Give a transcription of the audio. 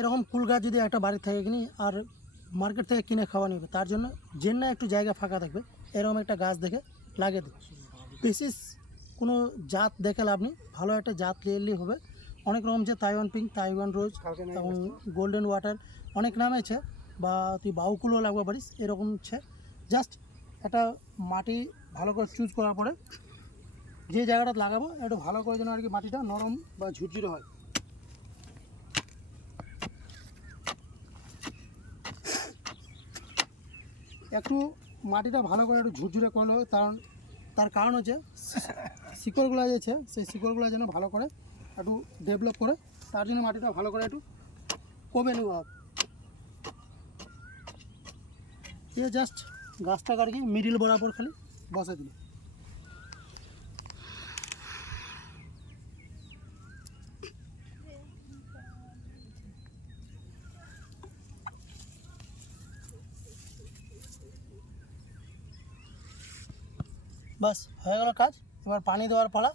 এরকম কুল গাছ যদি একটা বাড়ি থেকে কিনি আর মার্কেট থেকে কিনে খাওয়া নিবে, তার জন্য যে না একটু জায়গা ফাঁকা থাকবে এরকম একটা গাছ দেখে লাগিয়ে দেবে। বিশেষ কোনো জাত দেখে লাভ নেই, ভালো একটা জাত নিয়ে হবে। অনেক রকম যে তাইওয়ান পিঙ্ক, তাইওয়ান রোজ এবং গোল্ডেন ওয়াটার অনেক নাম আছে, বা তুই বাউকুলও লাগবে পারিস, এরকম হচ্ছে। জাস্ট একটা মাটি ভালো করে চুজ করার পরে যে জায়গাটা লাগাবো একটু ভালো করে যেন আর কি মাটিটা নরম বা ঝুরঝুরে হয়। একটু মাটিটা ভালো করে একটু ঝুরঝুরে করলে হয়, তার কারণ হচ্ছে শিকড়গুলো আছে সেই শিকড়গুলো যেন ভালো করে একটু ডেভেলপ করে, তার জন্য মাটিটা ভালো করে একটু কমে নেওয়া হবে। এ জাস্ট গাছটা আর কি মিডিল বরাবর খালি বসে দিল। বাস হয়ে গেল কাজ, এবার পানি দেওয়ার পালা।